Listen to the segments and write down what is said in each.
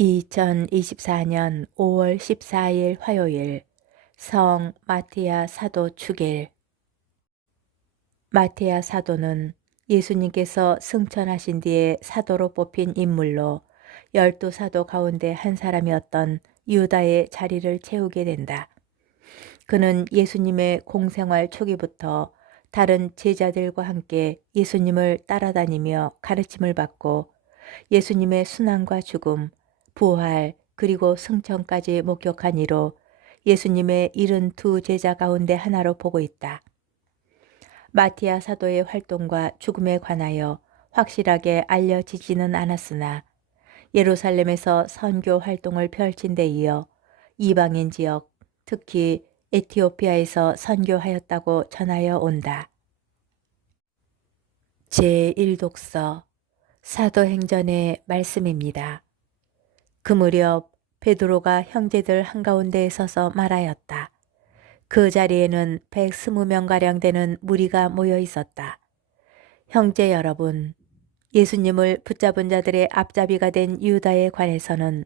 2024년 5월 14일 화요일 성 마티아 사도 축일. 마티아 사도는 예수님께서 승천하신 뒤에 사도로 뽑힌 인물로 12사도 가운데 한 사람이었던 유다의 자리를 채우게 된다. 그는 예수님의 공생활 초기부터 다른 제자들과 함께 예수님을 따라다니며 가르침을 받고 예수님의 순환과 죽음, 부활, 그리고 승천까지 목격한 이로 예수님의 72 제자 가운데 하나로 보고 있다. 마티아 사도의 활동과 죽음에 관하여 확실하게 알려지지는 않았으나 예루살렘에서 선교 활동을 펼친 데 이어 이방인 지역, 특히 에티오피아에서 선교하였다고 전하여 온다. 제1독서 사도행전의 말씀입니다. 그 무렵 베드로가 형제들 한가운데에 서서 말하였다. 그 자리에는 120명가량 되는 무리가 모여 있었다. 형제 여러분, 예수님을 붙잡은 자들의 앞잡이가 된 유다에 관해서는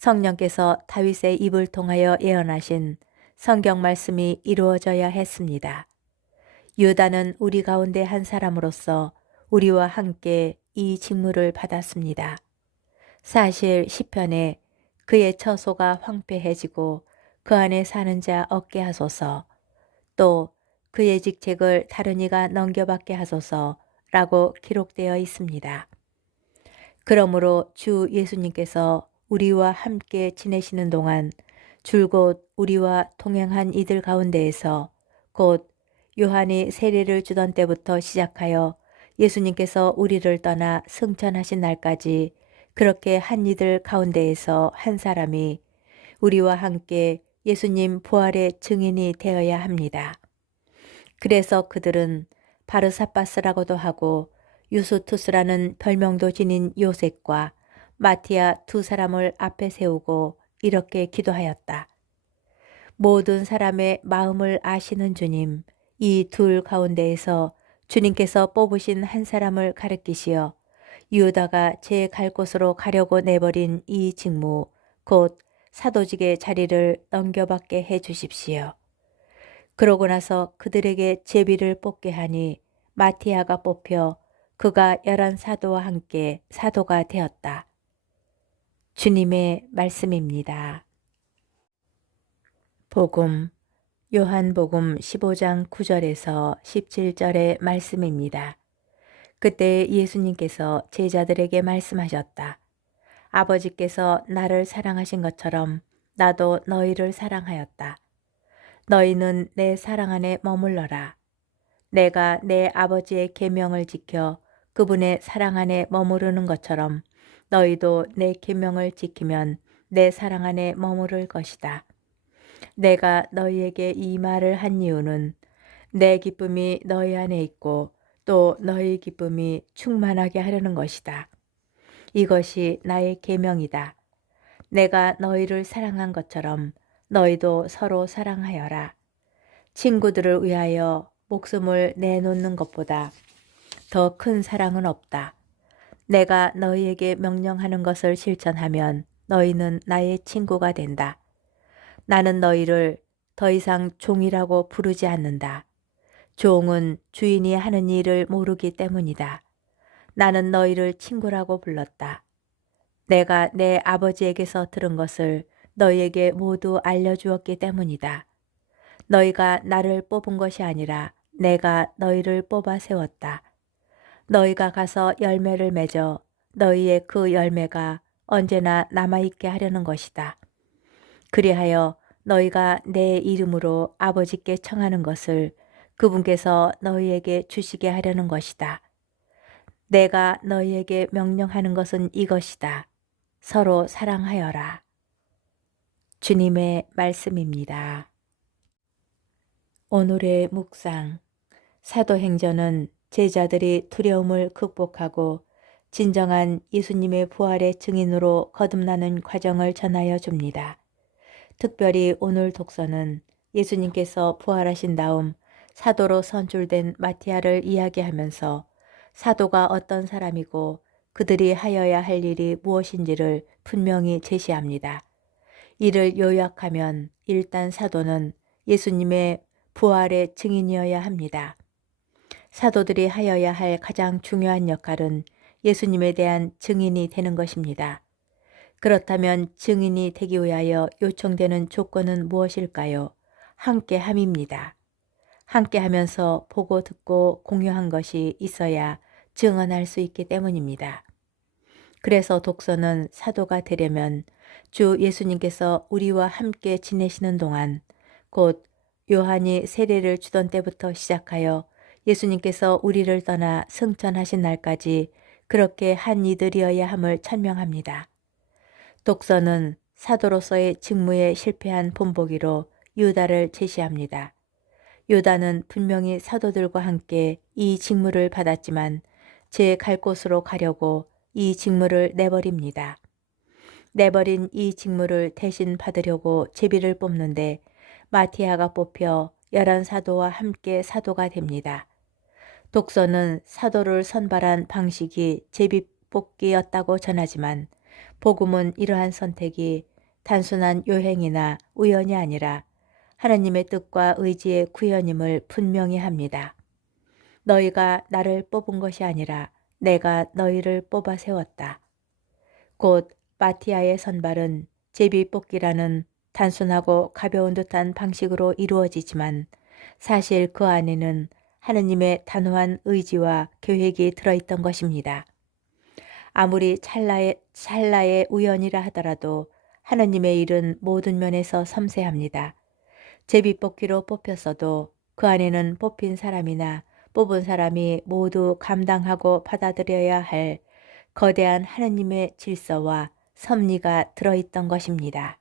성령께서 다윗의 입을 통하여 예언하신 성경 말씀이 이루어져야 했습니다. 유다는 우리 가운데 한 사람으로서 우리와 함께 이 직무를 받았습니다. 사실 시편에 그의 처소가 황폐해지고 그 안에 사는 자 없게 하소서, 또 그의 직책을 다른 이가 넘겨받게 하소서라고 기록되어 있습니다. 그러므로 주 예수님께서 우리와 함께 지내시는 동안 줄곧 우리와 동행한 이들 가운데에서 곧 요한이 세례를 주던 때부터 시작하여 예수님께서 우리를 떠나 승천하신 날까지 그렇게 한 이들 가운데에서 한 사람이 우리와 함께 예수님 부활의 증인이 되어야 합니다. 그래서 그들은 바르사바스라고도 하고 유스투스라는 별명도 지닌 요셉과 마티아 두 사람을 앞에 세우고 이렇게 기도하였다. 모든 사람의 마음을 아시는 주님, 이 둘 가운데에서 주님께서 뽑으신 한 사람을 가르치시어 유다가 제 갈 곳으로 가려고 내버린 이 직무, 곧 사도직의 자리를 넘겨받게 해 주십시오. 그러고 나서 그들에게 제비를 뽑게 하니 마티아가 뽑혀 그가 11사도와 함께 사도가 되었다. 주님의 말씀입니다. 복음, 요한복음 15장 9절에서 17절의 말씀입니다. 그때 예수님께서 제자들에게 말씀하셨다. 아버지께서 나를 사랑하신 것처럼 나도 너희를 사랑하였다. 너희는 내 사랑 안에 머물러라. 내가 내 아버지의 계명을 지켜 그분의 사랑 안에 머무르는 것처럼 너희도 내 계명을 지키면 내 사랑 안에 머무를 것이다. 내가 너희에게 이 말을 한 이유는 내 기쁨이 너희 안에 있고 또 너희 기쁨이 충만하게 하려는 것이다. 이것이 나의 계명이다. 내가 너희를 사랑한 것처럼 너희도 서로 사랑하여라. 친구들을 위하여 목숨을 내놓는 것보다 더 큰 사랑은 없다. 내가 너희에게 명령하는 것을 실천하면 너희는 나의 친구가 된다. 나는 너희를 더 이상 종이라고 부르지 않는다. 종은 주인이 하는 일을 모르기 때문이다. 나는 너희를 친구라고 불렀다. 내가 내 아버지에게서 들은 것을 너희에게 모두 알려주었기 때문이다. 너희가 나를 뽑은 것이 아니라 내가 너희를 뽑아 세웠다. 너희가 가서 열매를 맺어 너희의 그 열매가 언제나 남아있게 하려는 것이다. 그리하여 너희가 내 이름으로 아버지께 청하는 것을 그분께서 너희에게 주시게 하려는 것이다. 내가 너희에게 명령하는 것은 이것이다. 서로 사랑하여라. 주님의 말씀입니다. 오늘의 묵상. 사도행전은 제자들이 두려움을 극복하고 진정한 예수님의 부활의 증인으로 거듭나는 과정을 전하여 줍니다. 특별히 오늘 독서는 예수님께서 부활하신 다음 사도로 선출된 마티아를 이야기하면서 사도가 어떤 사람이고 그들이 하여야 할 일이 무엇인지를 분명히 제시합니다. 이를 요약하면 일단 사도는 예수님의 부활의 증인이어야 합니다. 사도들이 하여야 할 가장 중요한 역할은 예수님에 대한 증인이 되는 것입니다. 그렇다면 증인이 되기 위하여 요청되는 조건은 무엇일까요? 함께함입니다. 함께하면서 보고 듣고 공유한 것이 있어야 증언할 수 있기 때문입니다. 그래서 독서는 사도가 되려면 주 예수님께서 우리와 함께 지내시는 동안, 곧 요한이 세례를 주던 때부터 시작하여 예수님께서 우리를 떠나 승천하신 날까지 그렇게 한 이들이어야 함을 천명합니다. 독서는 사도로서의 직무에 실패한 본보기로 유다를 제시합니다. 유다는 분명히 사도들과 함께 이 직무를 받았지만 제 갈 곳으로 가려고 이 직무를 내버립니다. 내버린 이 직무를 대신 받으려고 제비를 뽑는데 마티아가 뽑혀 11사도와 함께 사도가 됩니다. 독서는 사도를 선발한 방식이 제비 뽑기였다고 전하지만 복음은 이러한 선택이 단순한 요행이나 우연이 아니라 하나님의 뜻과 의지의 구현임을 분명히 합니다. 너희가 나를 뽑은 것이 아니라 내가 너희를 뽑아 세웠다. 곧 마티아의 선발은 제비 뽑기라는 단순하고 가벼운 듯한 방식으로 이루어지지만 사실 그 안에는 하느님의 단호한 의지와 계획이 들어있던 것입니다. 아무리 찰나의 우연이라 하더라도 하느님의 일은 모든 면에서 섬세합니다. 제비뽑기로 뽑혔어도 그 안에는 뽑힌 사람이나 뽑은 사람이 모두 감당하고 받아들여야 할 거대한 하느님의 질서와 섭리가 들어있던 것입니다.